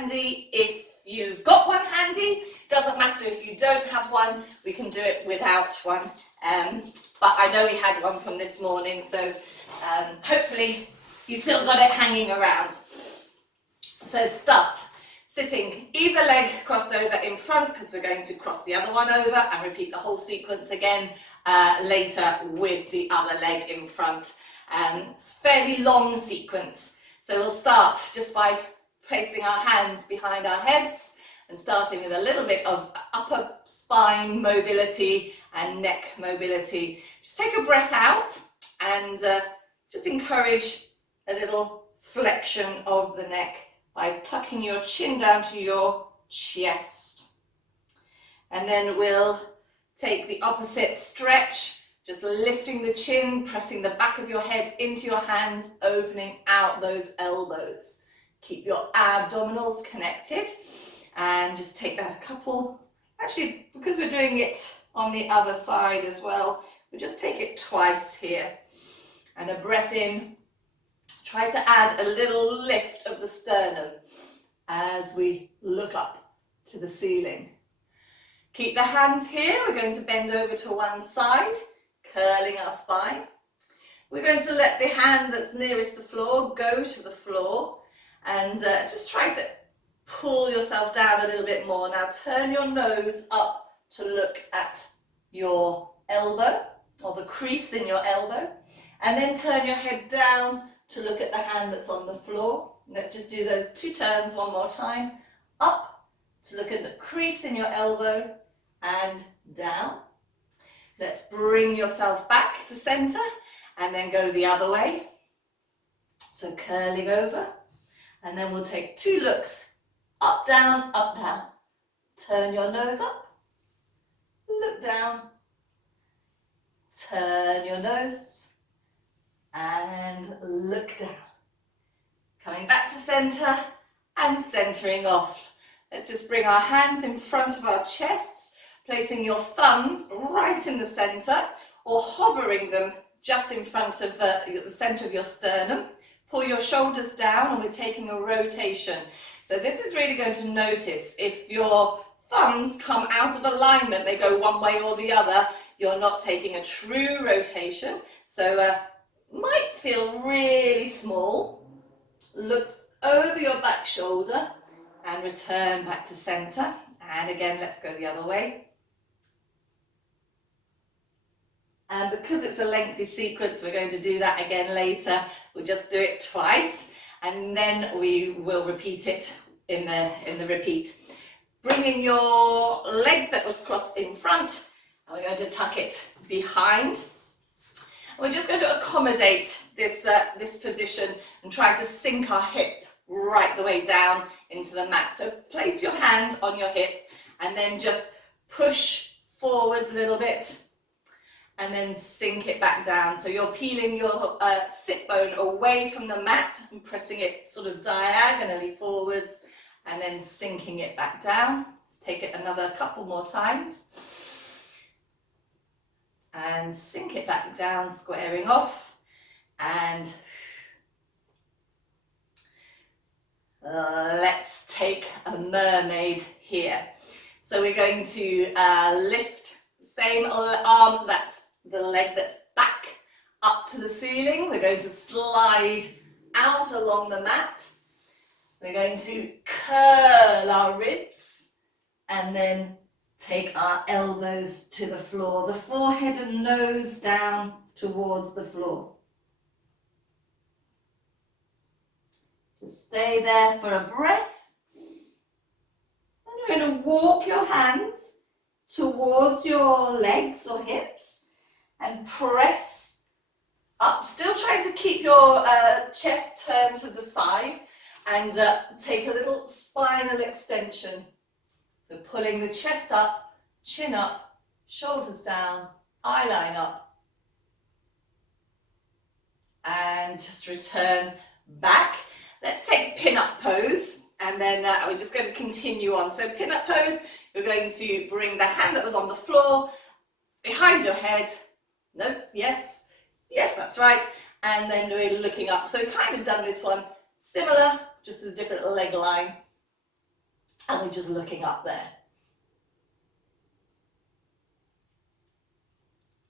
handy if you've got one handy. Doesn't matter if you don't have one, we can do it without one. But I know we had one from this morning, so hopefully you still got it hanging around. So start sitting either leg crossed over in front, because we're going to cross the other one over and repeat the whole sequence again later with the other leg in front. It's a fairly long sequence. So we'll start just by placing our hands behind our heads and starting with a little bit of upper spine mobility and neck mobility. Just take a breath out and just encourage a little flexion of the neck by tucking your chin down to your chest. And then we'll take the opposite stretch, just lifting the chin, pressing the back of your head into your hands, opening out those elbows. Keep your abdominals connected and just take that a couple, actually because we're doing it on the other side as well, we just take it twice here. And a breath in, try to add a little lift of the sternum as we look up to the ceiling. Keep the hands here, we're going to bend over to one side, curling our spine. We're going to let the hand that's nearest the floor go to the floor and just try to pull yourself down a little bit more. Now turn your nose up to look at your elbow or the crease in your elbow, and then turn your head down to look at the hand that's on the floor. Let's just do those 2 turns one more time. Up to look at the crease in your elbow and down. Let's bring yourself back to center and then go the other way. So curling over, and then we'll take 2 looks. Up, down, up, down. Turn your nose up, look down, turn your nose, and look down. Coming back to center and centering off. Let's just bring our hands in front of our chests, placing your thumbs right in the center or hovering them just in front of the center of your sternum. Pull your shoulders down and we're taking a rotation. So this is really going to notice if your thumbs come out of alignment, they go one way or the other, you're not taking a true rotation. So might feel really small. Look over your back shoulder and return back to center. And again, let's go the other way. And because it's a lengthy sequence, we're going to do that again later. We'll just do it twice and then we will repeat it in the repeat. Bringing your leg that was crossed in front, and we're going to tuck it behind. We're just going to accommodate this position and try to sink our hip right the way down into the mat. So place your hand on your hip and then just push forwards a little bit and then sink it back down. So you're peeling your sit bone away from the mat and pressing it sort of diagonally forwards and then sinking it back down. Let's take it another couple more times. And sink it back down, squaring off. And let's take a mermaid here. So we're going to lift the same arm, that's the leg that's back up to the ceiling. We're going to slide out along the mat. We're going to curl our ribs and then take our elbows to the floor, the forehead and nose down towards the floor. Just stay there for a breath. And you're going to walk your hands towards your legs or hips and press up. Still trying to keep your chest turned to the side and take a little spinal extension. So pulling the chest up, chin up, shoulders down, eye line up. And just return back. Let's take pin-up pose and then we're just going to continue on. So pin-up pose, you're going to bring the hand that was on the floor behind your head. No, yes, that's right. And then we're looking up. So kind of done this one similar, just a different leg line. And we're just looking up there.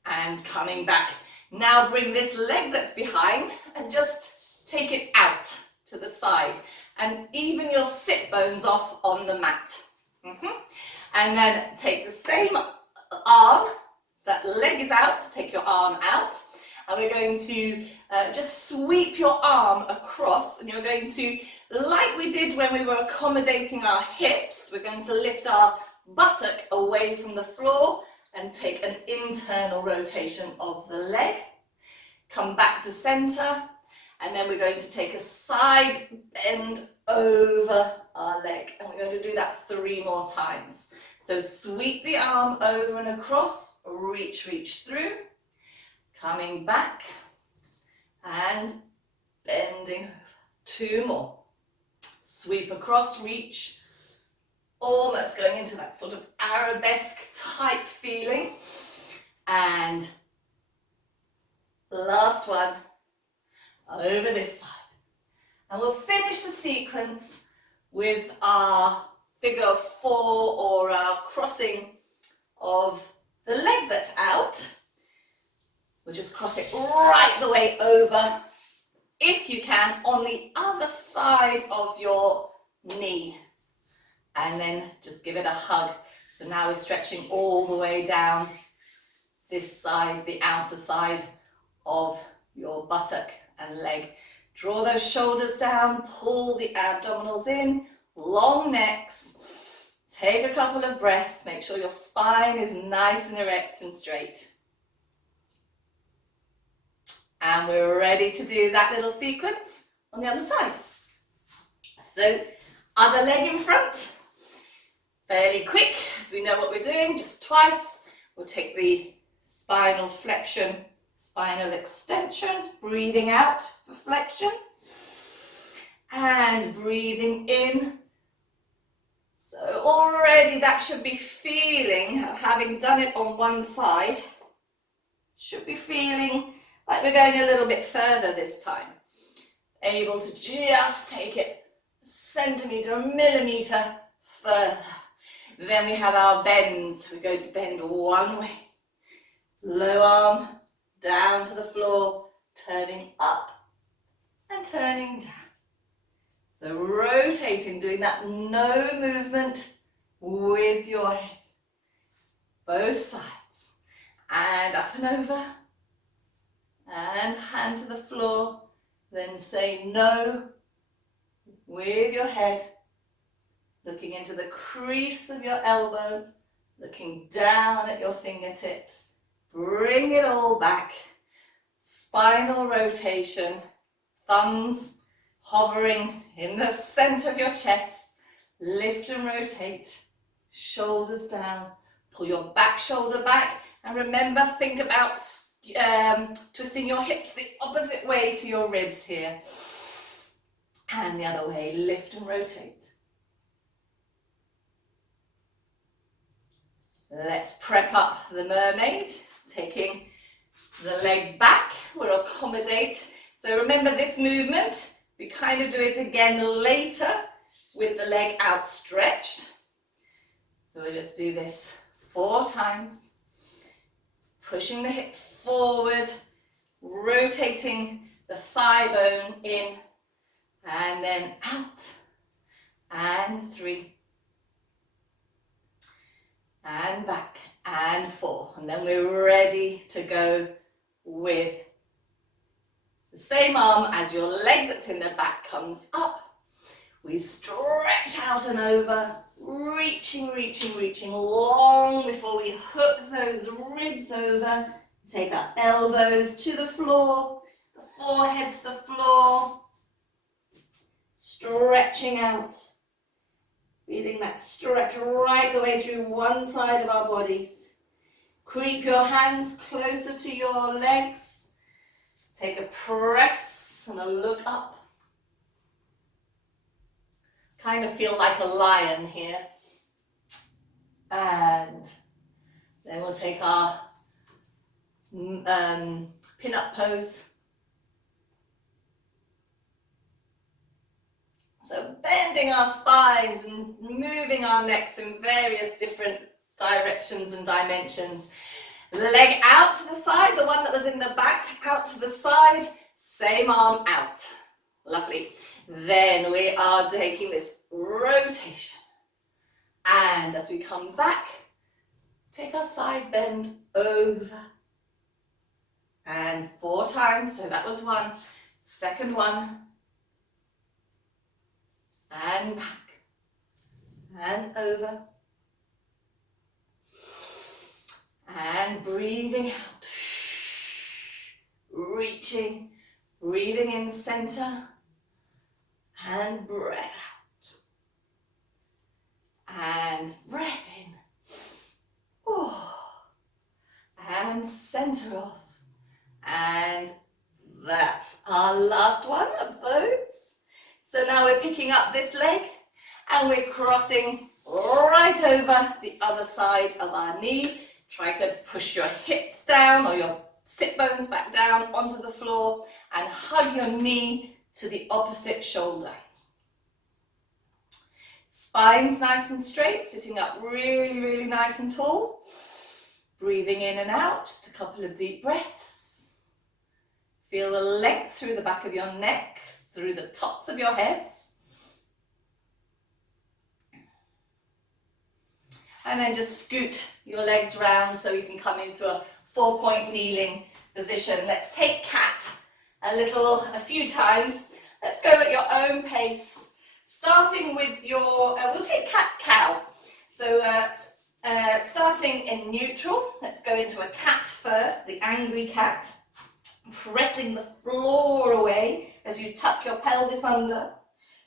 And coming back. Now bring this leg that's behind and just take it out to the side. And even your sit bones off on the mat. And then take the same arm, that leg is out, take your arm out. And we're going to just sweep your arm across, and you're going to, like we did when we were accommodating our hips, we're going to lift our buttock away from the floor and take an internal rotation of the leg. Come back to center, and then we're going to take a side bend over our leg, and we're going to do that 3 more times. So sweep the arm over and across, reach through, coming back and bending over. 2 more. Sweep across, reach, almost going into that sort of arabesque type feeling. And last one, over this side. And we'll finish the sequence with our figure 4 or our crossing of the leg that's out. We'll just cross it right the way over, if you can, on the other side of your knee. And then just give it a hug. So now we're stretching all the way down this side, the outer side of your buttock and leg. Draw those shoulders down, pull the abdominals in, long necks. Take a couple of breaths, make sure your spine is nice and erect and straight. And we're ready to do that little sequence on the other side. So, other leg in front, fairly quick, as we know what we're doing, just twice. We'll take the spinal flexion, spinal extension, breathing out for flexion, and breathing in. So already that should be feeling, having done it on one side, should be feeling like we're going a little bit further this time. Able to just take it a centimetre, a millimetre further. Then we have our bends. We're going to bend one way. Low arm down to the floor, turning up and turning down. So rotating, doing that no movement with your head. Both sides. And up and over. And hand to the floor. Then say no with your head. Looking into the crease of your elbow. Looking down at your fingertips. Bring it all back. Spinal rotation. Thumbs hovering in the center of your chest. Lift and rotate. Shoulders down. Pull your back shoulder back. And remember, think about twisting your hips the opposite way to your ribs here. And the other way. Lift and rotate. Let's prep up the mermaid. Taking the leg back. We'll accommodate. So remember this movement. We kind of do it again later with the leg outstretched. So we'll just do this 4 times. Pushing the hip forward, rotating the thigh bone in, and then out, and 3, and back, and 4. And then we're ready to go with the same arm as your leg that's in the back comes up. We stretch out and over, reaching long before we hook those ribs over. Take our elbows to the floor, the forehead to the floor. Stretching out. Feeling that stretch right the way through one side of our bodies. Creep your hands closer to your legs. Take a press and a look up. Kind of feel like a lion here. And then we'll take our pin-up pose. So bending our spines and moving our necks in various different directions and dimensions. Leg out to the side, the one that was in the back, out to the side, same arm out. Lovely. Then we are taking this rotation. And as we come back, take our side bend over. And 4 times, so that was 1. Second one. And back. And over. And breathing out. Reaching, breathing in center. And breath out. And breath in. Oh. And center off. And that's our last one of those. So now we're picking up this leg and we're crossing right over the other side of our knee. Try to push your hips down or your sit bones back down onto the floor and hug your knee to the opposite shoulder. Spine's nice and straight, sitting up really, really nice and tall. Breathing in and out, just a couple of deep breaths. Feel the length through the back of your neck, through the tops of your heads. And then just scoot your legs round so you can come into a 4-point kneeling position. Let's take cat a few times. Let's go at your own pace. Starting with your, we'll take cat-cow. So starting in neutral, let's go into a cat first, the angry cat. Pressing the floor away as you tuck your pelvis under.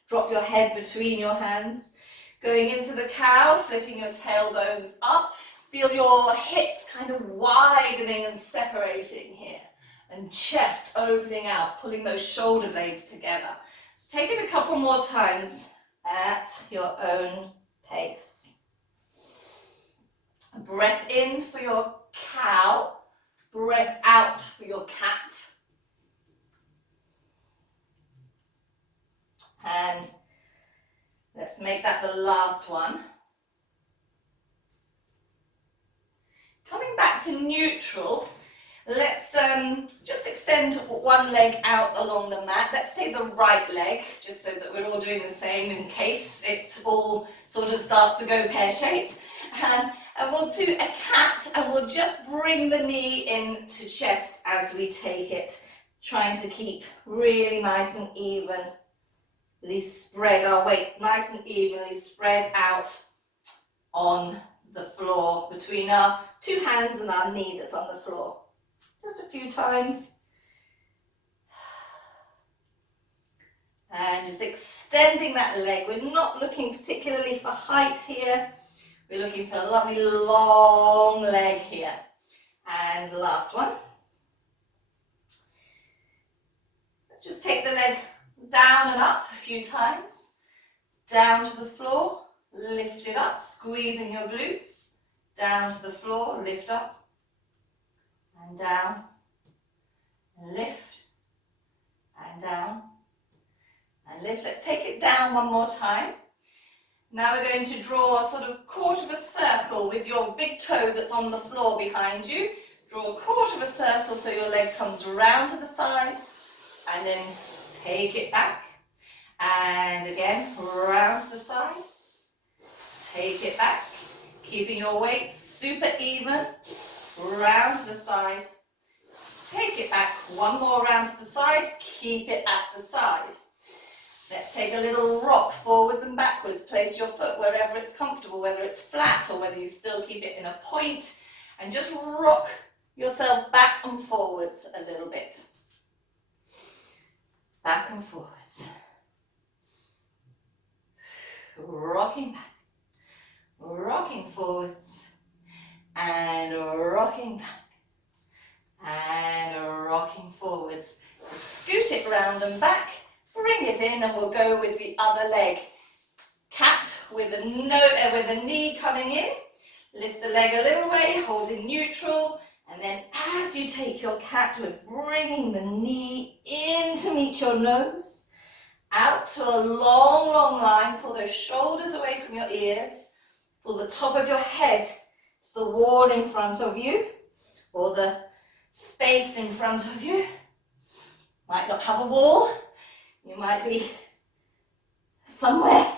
Drop your head between your hands. Going into the cow, flipping your tailbones up. Feel your hips kind of widening and separating here. And chest opening out, pulling those shoulder blades together. So take it a couple more times at your own pace. Breath in for your cow. Breath out for your cat. And let's make that the last one. Coming back to neutral, let's just extend one leg out along the mat. Let's say the right leg, just so that we're all doing the same in case it all sort of starts to go pear-shaped. And we'll do a cat and we'll just bring the knee into chest as we take it, trying to keep really nice and evenly spread our weight, nice and evenly spread out on the floor between our 2 hands and our knee that's on the floor. Just a few times. And just extending that leg. We're not looking particularly for height here. We're looking for a lovely long leg here. And the last one. Let's just take the leg down and up a few times. Down to the floor, lift it up, squeezing your glutes. Down to the floor, lift up. And down. And lift. And down. And lift. Let's take it down one more time. Now we're going to draw a sort of quarter of a circle with your big toe that's on the floor behind you. Draw a quarter of a circle so your leg comes around to the side and then take it back. And again, round to the side. Take it back, keeping your weight super even. Round to the side. Take it back, one more round to the side, keep it at the side. Let's take a little rock forwards and backwards. Place your foot wherever it's comfortable, whether it's flat or whether you still keep it in a point. And just rock yourself back and forwards a little bit. Back and forwards. Rocking back. Rocking forwards. And rocking back. And rocking forwards. Scoot it round and back. Bring it in and we'll go with the other leg. Cat with a knee coming in. Lift the leg a little way, holding neutral. And then as you take your cat, we're bringing the knee in to meet your nose. out to a long, long line. Pull those shoulders away from your ears. Pull the top of your head to the wall in front of you, or the space in front of you. Might not have a wall. You might be somewhere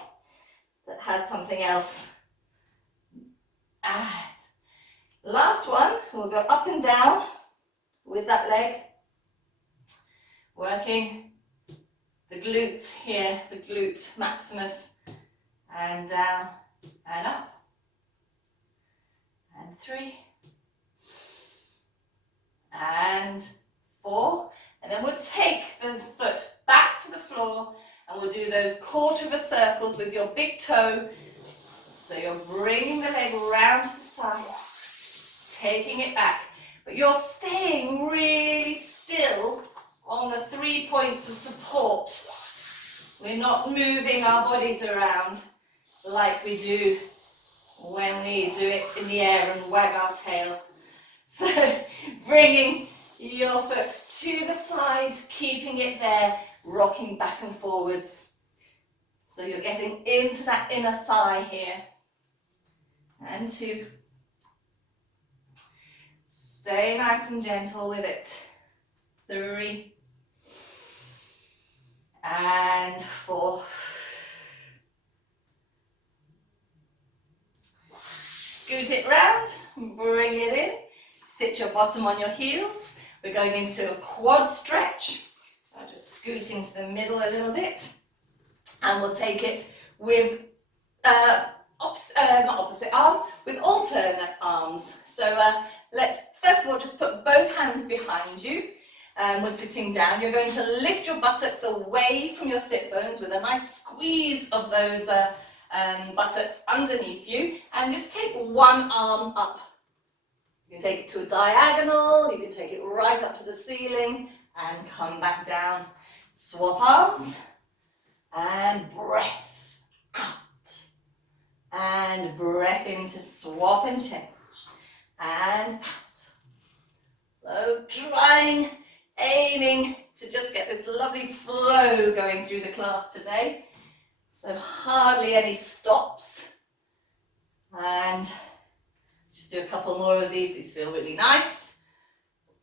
that has something else. And last one, we'll go up and down with that leg, working the glutes here, the glute maximus, and down and up, and 3, and 4, and then we'll take the foot back to the floor, and we'll do those quarter of a circles with your big toe. So you're bringing the leg round to the side, taking it back, but you're staying really still on the 3 points of support. We're not moving our bodies around like we do when we do it in the air and wag our tail. So bringing your foot to the side, keeping it there, rocking back and forwards. So you're getting into that inner thigh here. And 2. Stay nice and gentle with it. 3. And 4. Scoot it round, bring it in, sit your bottom on your heels. We're going into a quad stretch. I'm just scooting to the middle a little bit. And we'll take it with, not opposite arm, with alternate arms. So let's, first of all, just put both hands behind you. We're sitting down. You're going to lift your buttocks away from your sit bones with a nice squeeze of those buttocks underneath you, and just take one arm up. You can take it to a diagonal, you can take it right up to the ceiling, and come back down. Swap arms, and breath out, and breath in to swap and change, and out. So trying, aiming to just get this lovely flow going through the class today. So hardly any stops. And just do a couple more of these. These feel really nice.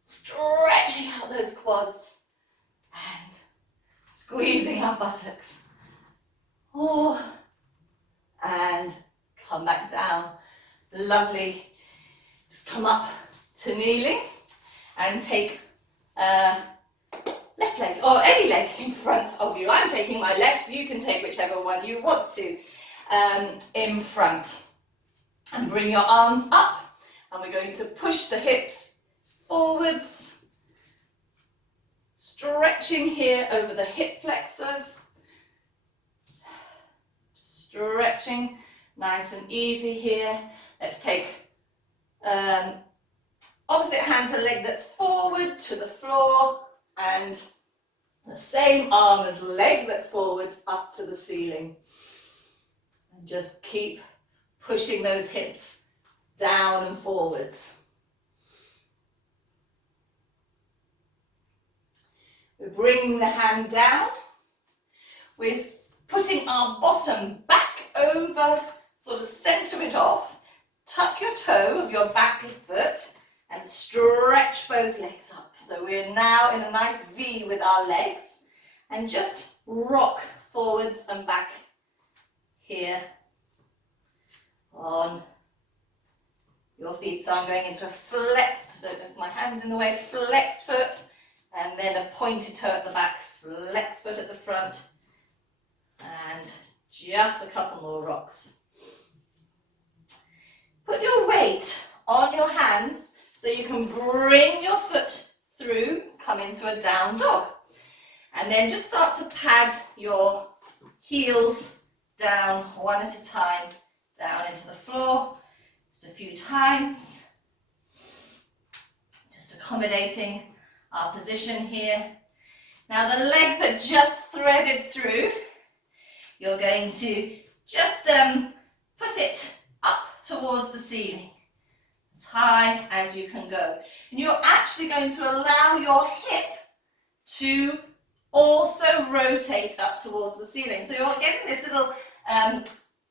Stretching out those quads and squeezing our buttocks. Oh, and come back down. Lovely. Just come up to kneeling and take left leg or any leg in front of you. I'm taking my left, you can take whichever one you want to in front. And bring your arms up, and we're going to push the hips forwards, stretching here over the hip flexors, just stretching nice and easy here. Let's take opposite hand to leg that's forward to the floor, and the same arm as leg that's forwards up to the ceiling. And just keep pushing those hips down and forwards. We're bringing the hand down. We're putting our bottom back over, sort of center it off. Tuck your toe of your back foot and stretch both legs up. So we're now in a nice V with our legs, and just rock forwards and back here on your feet. So I'm going into a flexed, don't know if my hand's in the way, flexed foot, and then a pointed toe at the back, flexed foot at the front, and just a couple more rocks. Put your weight on your hands so you can bring your foot through, come into a down dog. And then just start to pad your heels down one at a time, down into the floor, just a few times. Just accommodating our position here. Now the leg that just threaded through, you're going to just put it up towards the ceiling, as high as you can go. And you're actually going to allow your hip to Also rotate up towards the ceiling. So you're getting this little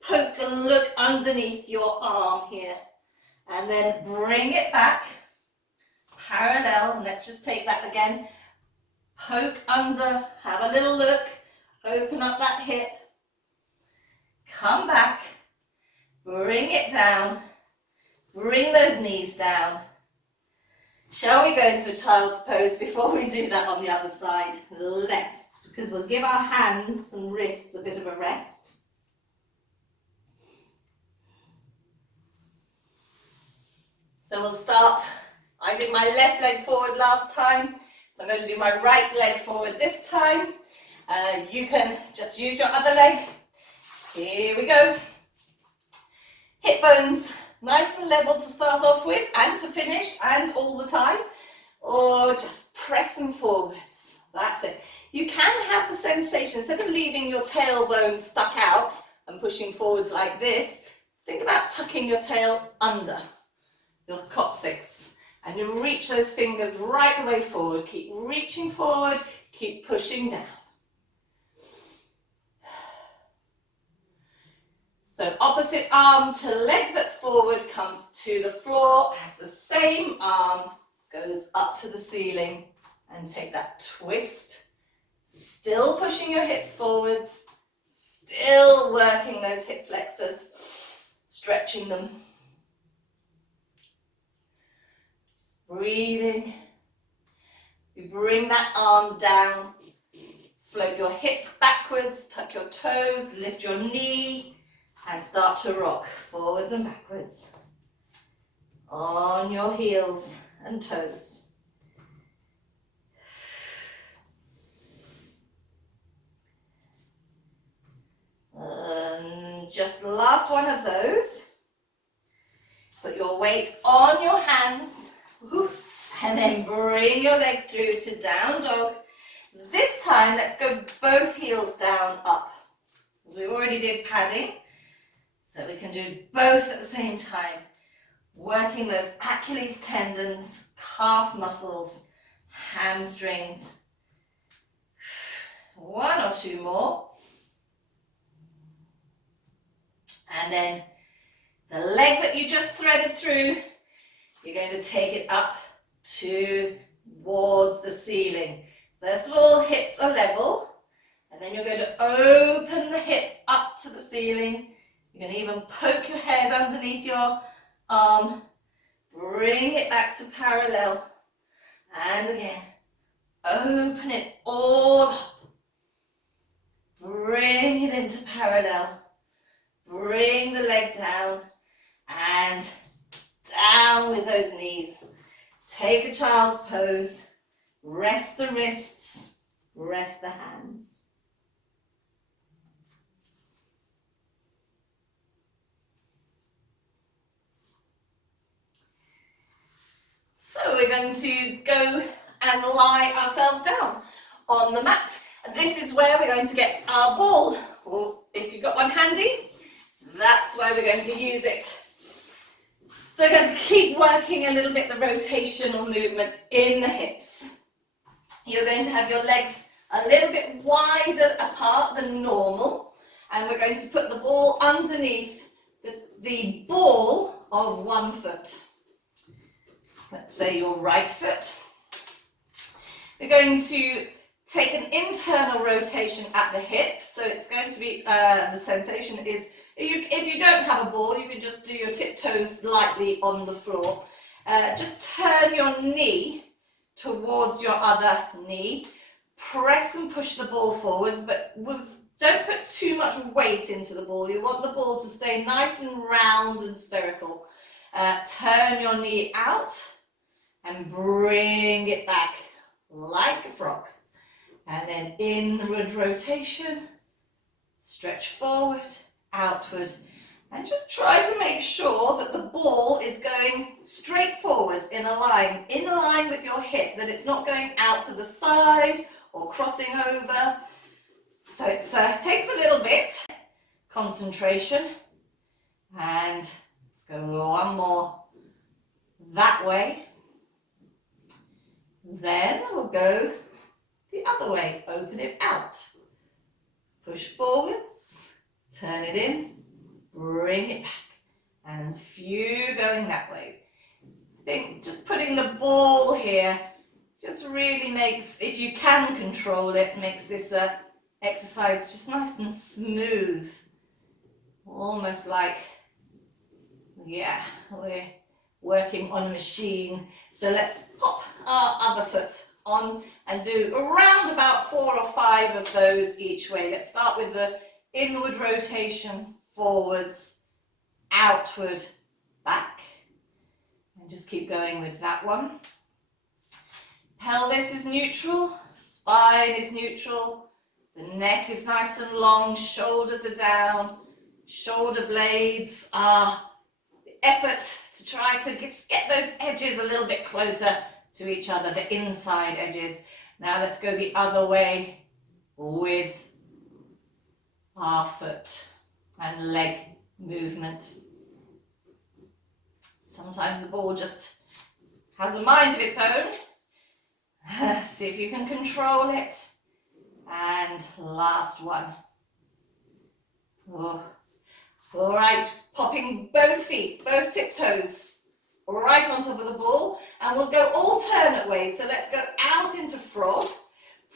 poke and look underneath your arm here. And then bring it back, parallel, and let's just take that again. Poke under, have a little look, open up that hip, come back, bring it down, bring those knees down. Shall we go into a child's pose before we do that on the other side? Let's, because we'll give our hands and wrists a bit of a rest. So we'll start, I did my left leg forward last time, so I'm going to do my right leg forward this time. You can just use your other leg. Here we go. Hip bones nice and level to start off with and to finish and all the time. Or just press them forwards. That's it. You can have the sensation, instead of leaving your tailbone stuck out and pushing forwards like this, think about tucking your tail under your coccyx. And you reach those fingers right the way forward. Keep reaching forward, keep pushing down. So opposite arm to leg that's forward comes to the floor as the same arm goes up to the ceiling, and take that twist. Still pushing your hips forwards, still working those hip flexors, stretching them. Breathing. You bring that arm down, float your hips backwards, tuck your toes, lift your knee, and start to rock forwards and backwards on your heels and toes. Just the last one of those. Put your weight on your hands, and then bring your leg through to down dog. This time, let's go both heels down, up. As we already did padding, so we can do both at the same time. Working those Achilles tendons, calf muscles, hamstrings. One or two more. And then the leg that you just threaded through, you're going to take it up towards the ceiling. First of all, hips are level, and then you're going to open the hip up to the ceiling. You can even poke your head underneath your arm, bring it back to parallel, and again, open it all up, bring it into parallel, bring the leg down, and down with those knees. Take a child's pose, rest the wrists, rest the hands. So we're going to go and lie ourselves down on the mat. And this is where we're going to get our ball. Or if you've got one handy, that's where we're going to use it. So we're going to keep working a little bit the rotational movement in the hips. You're going to have your legs a little bit wider apart than normal. And we're going to put the ball underneath the ball of one foot. Let's say your right foot. We're going to take an internal rotation at the hip. So it's going to be, the sensation is, if you don't have a ball, you can just do your tiptoes lightly on the floor. Just turn your knee towards your other knee. Press and push the ball forwards, but don't put too much weight into the ball. You want the ball to stay nice and round and spherical. Turn your knee out and bring it back like a frog. And then inward rotation, stretch forward, outward, and just try to make sure that the ball is going straight forwards in a line with your hip, that it's not going out to the side or crossing over. So it takes a little bit, concentration, and let's go one more that way. Then we'll go The other way, open it out. Push forwards, turn it in, bring it back. And a few going that way. I think just putting the ball here just really makes, if you can control it, makes this exercise just nice and smooth. Almost like, yeah, we're working on a machine. So let's pop our other foot on and do around about 4 or 5 of those each way. Let's start with the inward rotation, forwards, outward, back. And just keep going with that one. Pelvis is neutral, spine is neutral, the neck is nice and long, shoulders are down, shoulder blades are the effort to try to get those edges a little bit closer to each other, the inside edges. Now let's go the other way with our foot and leg movement. Sometimes the ball just has a mind of its own. See if you can control it. And last one. Oh. All right, popping both feet, both tiptoes right on top of the ball, and we'll go alternate ways. So let's go out into frog,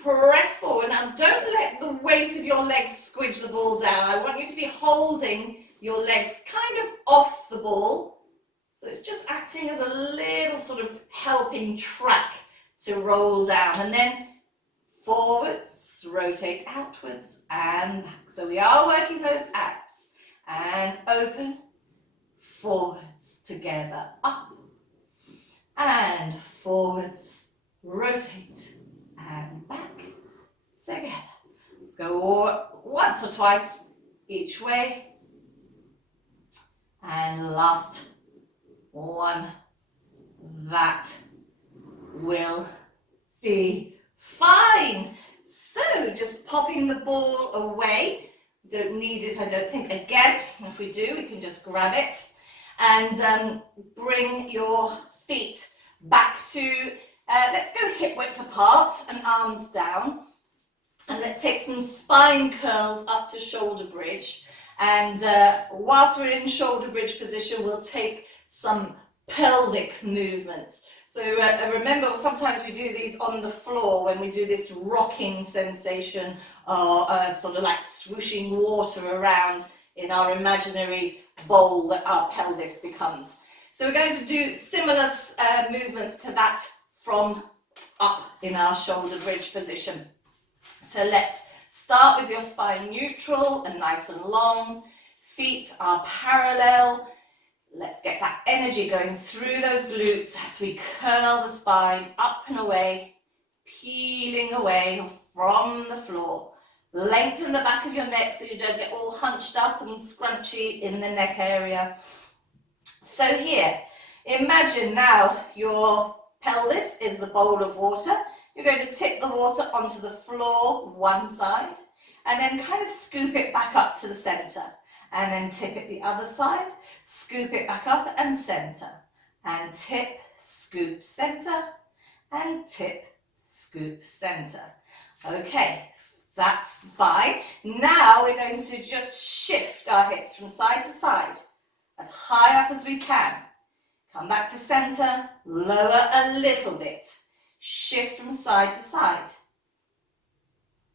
press forward. Now don't let the weight of your legs squidge the ball down. I want you to be holding your legs kind of off the ball. So it's just acting as a little sort of helping track to roll down, and then forwards, rotate outwards and back. So we are working those abs. And open, forwards, together, up, and forwards, rotate, and back, together. Let's go once or twice each way. And last one, that will be fine. So just popping the ball away. Don't need it, I don't think. Again, if we do, we can just grab it and bring your feet back to, let's go hip width apart and arms down. And let's take some spine curls up to shoulder bridge. And whilst we're in shoulder bridge position, we'll take some pelvic movements. So remember, sometimes we do these on the floor when we do this rocking sensation, or sort of like swooshing water around in our imaginary bowl that our pelvis becomes. So we're going to do similar movements to that from up in our shoulder bridge position. So let's start with your spine neutral and nice and long. Feet are parallel. Let's get that energy going through those glutes as we curl the spine up and away, peeling away from the floor. Lengthen the back of your neck so you don't get all hunched up and scrunchy in the neck area. So here, imagine now your pelvis is the bowl of water. You're going to tip the water onto the floor one side and then kind of scoop it back up to the center. And then tip it the other side, scoop it back up and center. And tip, scoop, center, and tip, scoop, center. Okay, that's fine. Now we're going to just shift our hips from side to side, as high up as we can. Come back to center, lower a little bit. Shift from side to side.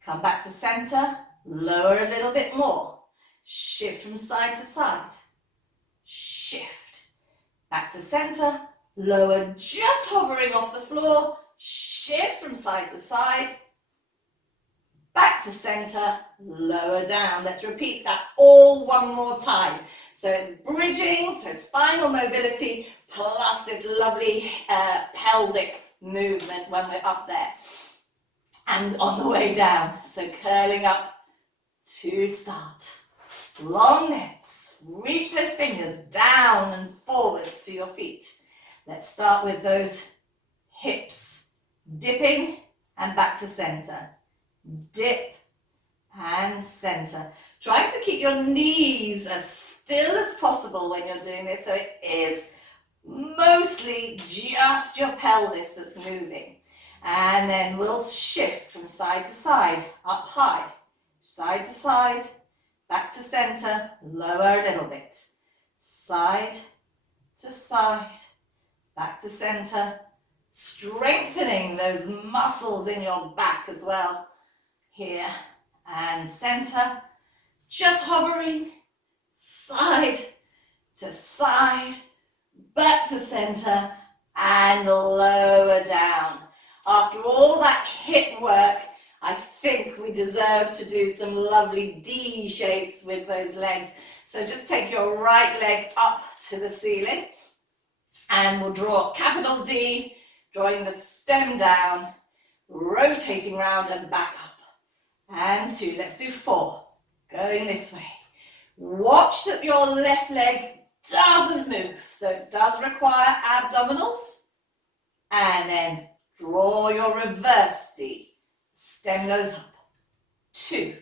Come back to center, lower a little bit more. Shift from side to side. Shift. Back to center. Lower, just hovering off the floor. Shift from side to side. Back to center. Lower down. Let's repeat that all one more time. So it's bridging, so spinal mobility, plus this lovely pelvic movement when we're up there. And on the way down. So curling up to start. Long necks, reach those fingers down and forwards to your feet. Let's start with those hips, dipping and back to center. Dip and center. Trying to keep your knees as still as possible when you're doing this, so it is mostly just your pelvis that's moving. And then we'll shift from side to side, up high, side to side, back to center, lower a little bit. Side to side, back to center, strengthening those muscles in your back as well. Here and center, just hovering, side to side, back to center, and lower down. After all that hip work, I think we deserve to do some lovely D shapes with those legs. So just take your right leg up to the ceiling and we'll draw capital D, drawing the stem down, rotating round and back up. And 2, let's do 4, going this way. Watch that your left leg doesn't move, so it does require abdominals. And then draw your reverse D. Stem goes up. 2,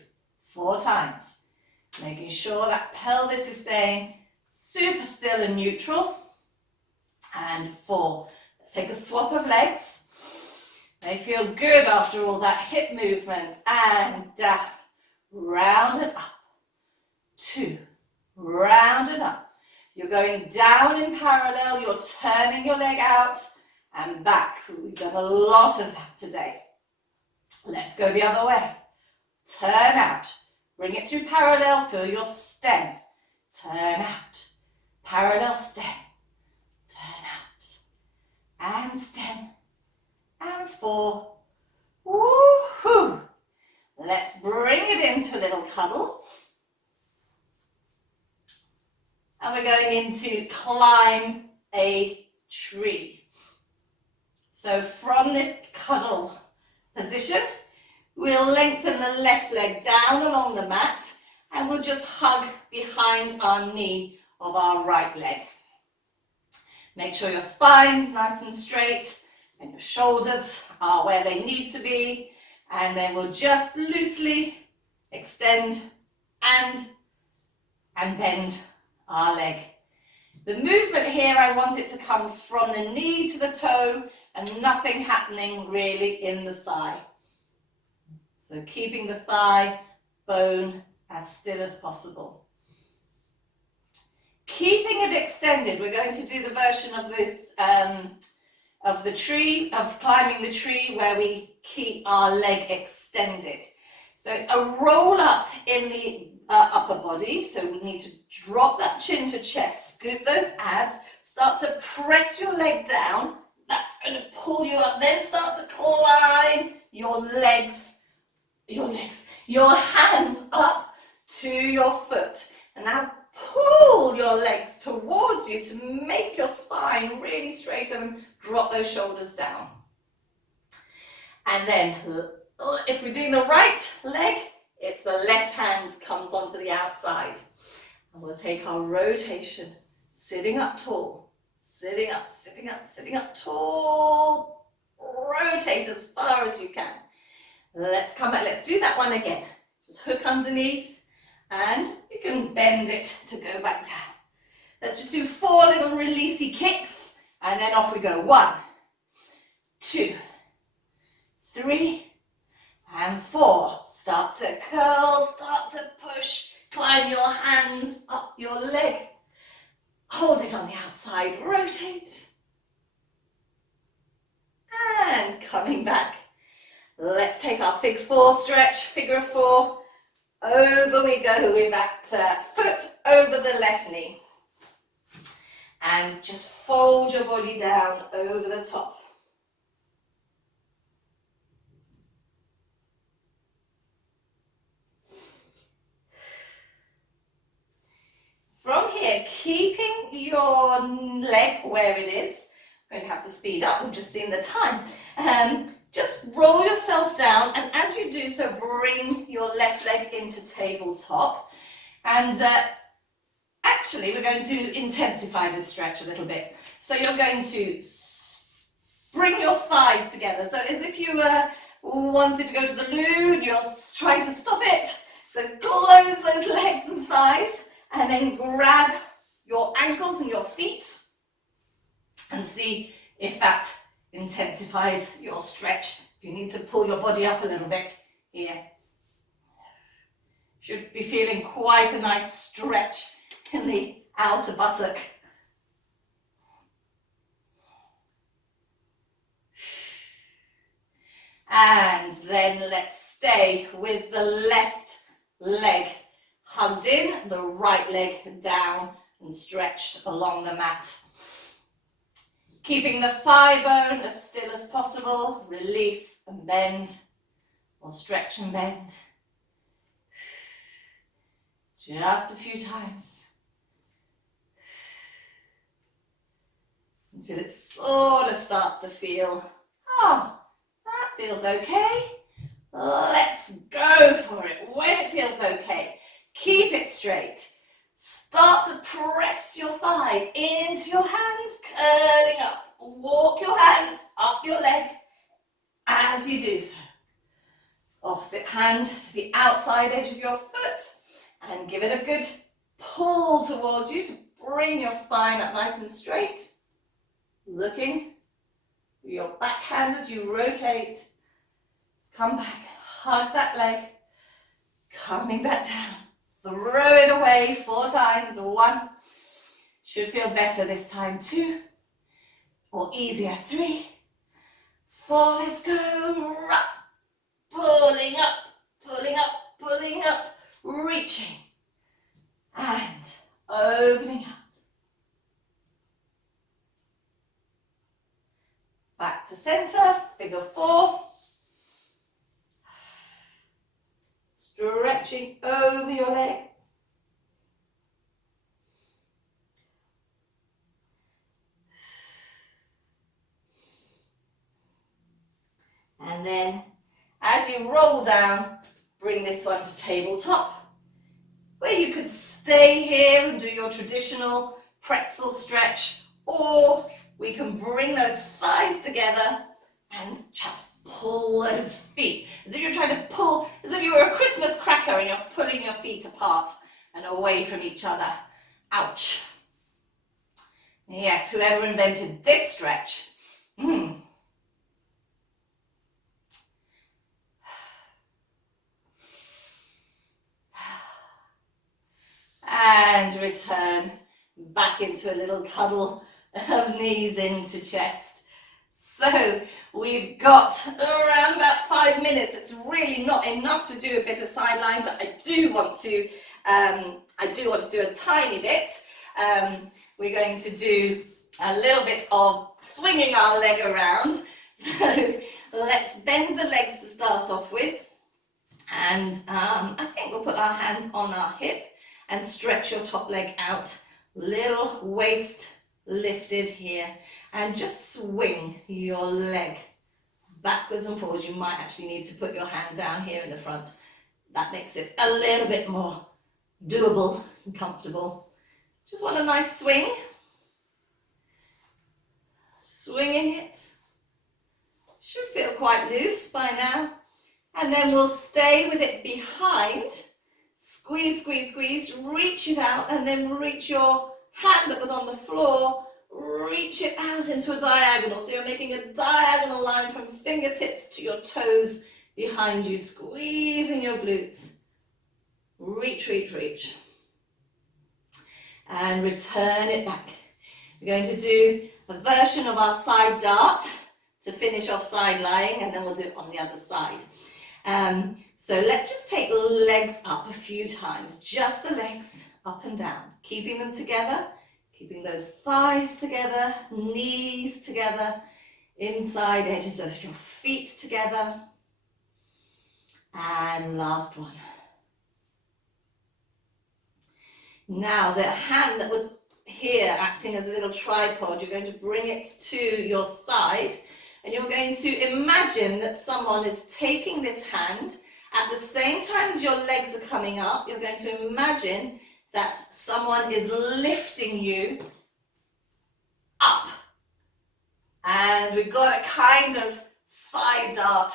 4 times. Making sure that pelvis is staying super still and neutral. And 4. Let's take a swap of legs. They feel good after all that hip movement. And down, round and up. 2, round and up. You're going down in parallel, you're turning your leg out and back. We've done a lot of that today. Let's go the other way. Turn out. Bring it through parallel, feel your stem. Turn out. Parallel stem. Turn out. And stem. And 4. Woohoo! Let's bring it into a little cuddle. And we're going into climb a tree. So from this cuddle position, we'll lengthen the left leg down along the mat and we'll just hug behind our knee of our right leg. Make sure your spine's nice and straight and your shoulders are where they need to be. And then we'll just loosely extend and bend our leg. The movement here, I want it to come from the knee to the toe and nothing happening really in the thigh. So keeping the thigh bone as still as possible. Keeping it extended, we're going to do the version of this, of climbing the tree where we keep our leg extended. So it's a roll up in the upper body, so we need to drop that chin to chest, scoot those abs, start to press your leg down, that's going to pull you up, then start to climb your hands up to your foot, and now pull your legs towards you to make your spine really straight and drop those shoulders down. And then if we're doing the right leg, it's the left hand comes onto the outside. And we'll take our rotation, sitting up tall, sitting up, sitting up, sitting up tall. Rotate as far as you can. Let's come back, let's do that one again. Just hook underneath and you can bend it to go back down. Let's just do 4 little releasey kicks and then off we go. 1, 2, 3, and 4. Start to curl, start to push, climb your hands up your leg. Hold it on the outside, rotate. And coming back. Let's take our fig 4 stretch, figure of 4. Over we go with that foot over the left knee. And just fold your body down over the top. From here, keeping your leg where it is, I'm going to have to speed up, we've just seen the time. Just roll yourself down, and as you do so, bring your left leg into tabletop. And actually, we're going to intensify this stretch a little bit. So you're going to bring your thighs together. So as if you wanted to go to the loo, and you're trying to stop it. So close those legs and thighs. And then grab your ankles and your feet and see if that intensifies your stretch. If you need to pull your body up a little bit here. Should be feeling quite a nice stretch in the outer buttock. And then let's stay with the left leg hugged in, the right leg down and stretched along the mat. Keeping the thigh bone as still as possible. Release and bend, or stretch and bend. Just a few times. Until it sort of starts to feel, oh, that feels okay. Let's go for it. When it feels okay, keep it straight. Start to press your thigh into your hands, curling up. Walk your hands up your leg as you do so. Opposite hand to the outside edge of your foot and give it a good pull towards you to bring your spine up nice and straight. Looking for your back hand as you rotate. Just come back, hug that leg, coming back down. Throw it away 4 times. 1. Should feel better this time. 2. Or easier. 3. 4. Let's go. Up. Pulling up, pulling up, pulling up. Reaching. And opening out. Back to center. Figure 4. Stretching over your leg. And then as you roll down, bring this one to tabletop, where you could stay here and do your traditional pretzel stretch, or we can bring those thighs together and just pull those feet, as if you're trying to pull, as if you were a Christmas cracker and you're pulling your feet apart and away from each other. Ouch. Yes, whoever invented this stretch. And return back into a little cuddle of knees into chest. So we've got around about 5 minutes. It's really not enough to do a bit of sideline, but I do want to do a tiny bit. We're going to do a little bit of swinging our leg around. So let's bend the legs to start off with. And I think we'll put our hand on our hip and stretch your top leg out. Little waist lifted here. And just swing your leg backwards and forwards. You might actually need to put your hand down here in the front. That makes it a little bit more doable and comfortable. Just want a nice swing. Swinging it. Should feel quite loose by now. And then we'll stay with it behind. Squeeze, squeeze, squeeze. Reach it out and then reach your hand that was on the floor. Reach it out into a diagonal. So you're making a diagonal line from fingertips to your toes behind you. Squeezing your glutes. Reach, reach, reach. And return it back. We're going to do a version of our side dart to finish off side lying, and then we'll do it on the other side. So let's just take the legs up a few times. Just the legs up and down. Keeping them together. Keeping those thighs together, knees together, inside edges of your feet together. And last one. Now the hand that was here acting as a little tripod, you're going to bring it to your side and you're going to imagine that someone is taking this hand at the same time as your legs are coming up. You're going to imagine that someone is lifting you up. And we've got a kind of side dart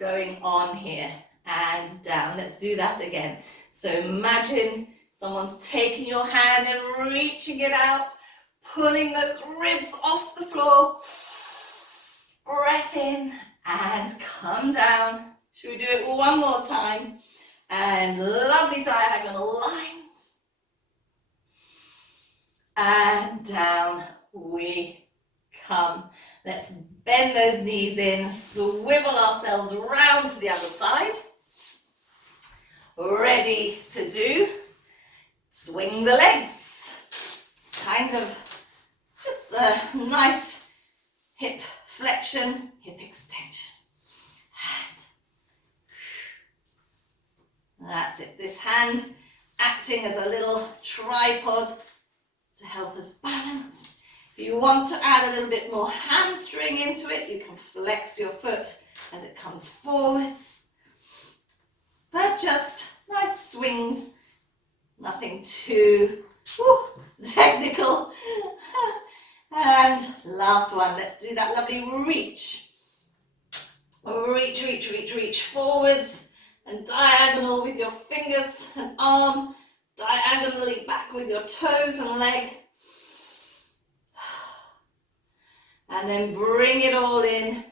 going on here and down. Let's do that again. So imagine someone's taking your hand and reaching it out, pulling those ribs off the floor. breath in and come down. Should we do it one more time? And lovely diagonal lines. And down we come. Let's bend those knees in, swivel ourselves round to the other side. Ready to do, swing the legs. Kind of just a nice hip flexion, hip extension. And that's it. This hand acting as a little tripod to help us balance. If you want to add a little bit more hamstring into it, you can flex your foot as it comes forwards. But just nice swings, nothing too technical. And last one, let's do that lovely reach. Reach, reach, reach, reach forwards and diagonal with your fingers and arm, diagonally back with your toes and leg. And then bring it all in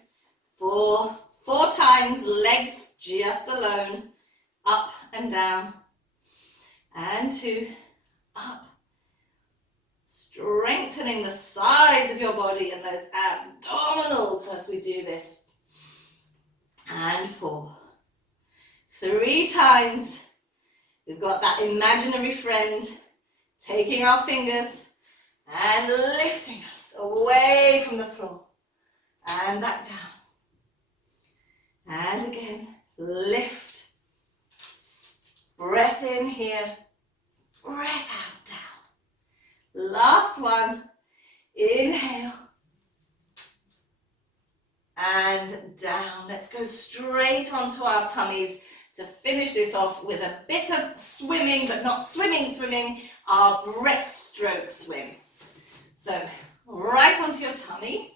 for 4 times, legs just alone, up and down, and 2, up. Strengthening the sides of your body and those abdominals as we do this. And 4. 3 times. We've got that imaginary friend taking our fingers and lifting us away from the floor. And back down. And again, lift. Breath in here. Breath out, down. Last one. Inhale. And down. Let's go straight onto our tummies to finish this off with a bit of swimming, but not swimming, our breaststroke swim. So right onto your tummy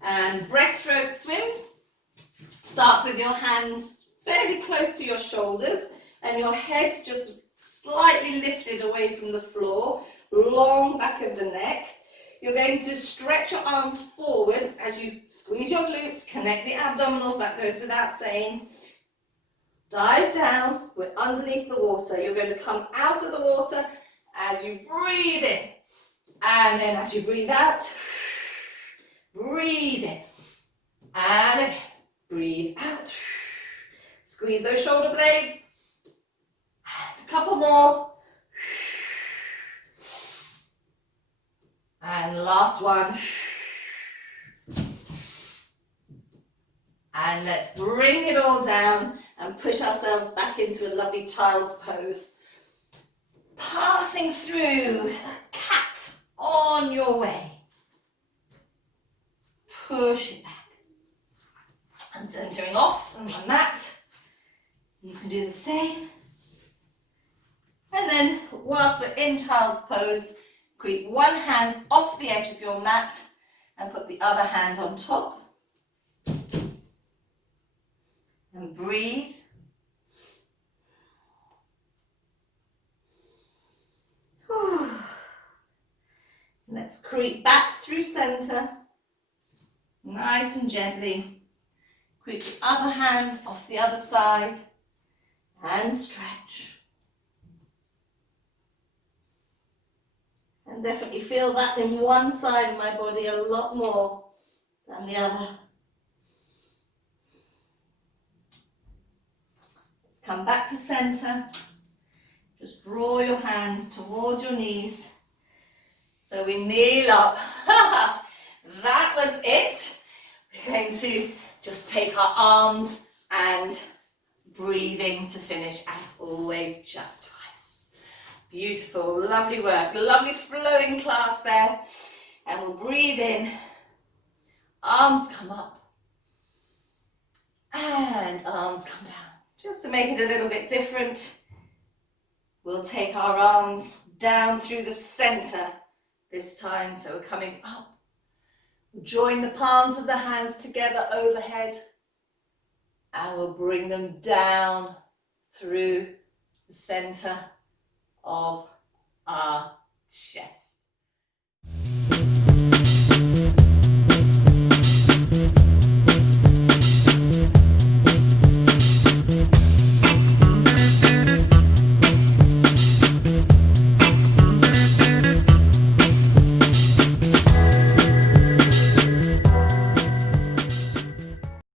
and breaststroke swim. Starts with your hands fairly close to your shoulders and your head just slightly lifted away from the floor, long back of the neck. You're going to stretch your arms forward as you squeeze your glutes, connect the abdominals, that goes without saying. Dive down, we're underneath the water. You're going to come out of the water as you breathe in. And then as you breathe out, breathe in. And again, breathe out. Squeeze those shoulder blades. And a couple more. And last one. And let's bring it all down and push ourselves back into a lovely child's pose. Passing through a cat on your way. Push it back. And centering off on my mat. You can do the same. And then whilst we're in child's pose, creep one hand off the edge of your mat and put the other hand on top. And breathe. Whew. Let's creep back through center. Nice and gently. Creep the other hand off the other side. And stretch. And definitely feel that in one side of my body a lot more than the other. Come back to center. Just draw your hands towards your knees. So we kneel up. That was it. We're going to just take our arms and breathing to finish, as always, just twice. Beautiful, lovely work. Lovely flowing class there. And we'll breathe in. Arms come up. And arms come down. Just to make it a little bit different, we'll take our arms down through the center this time. So we're coming up. Join the palms of the hands together overhead. And we'll bring them down through the center of our chest.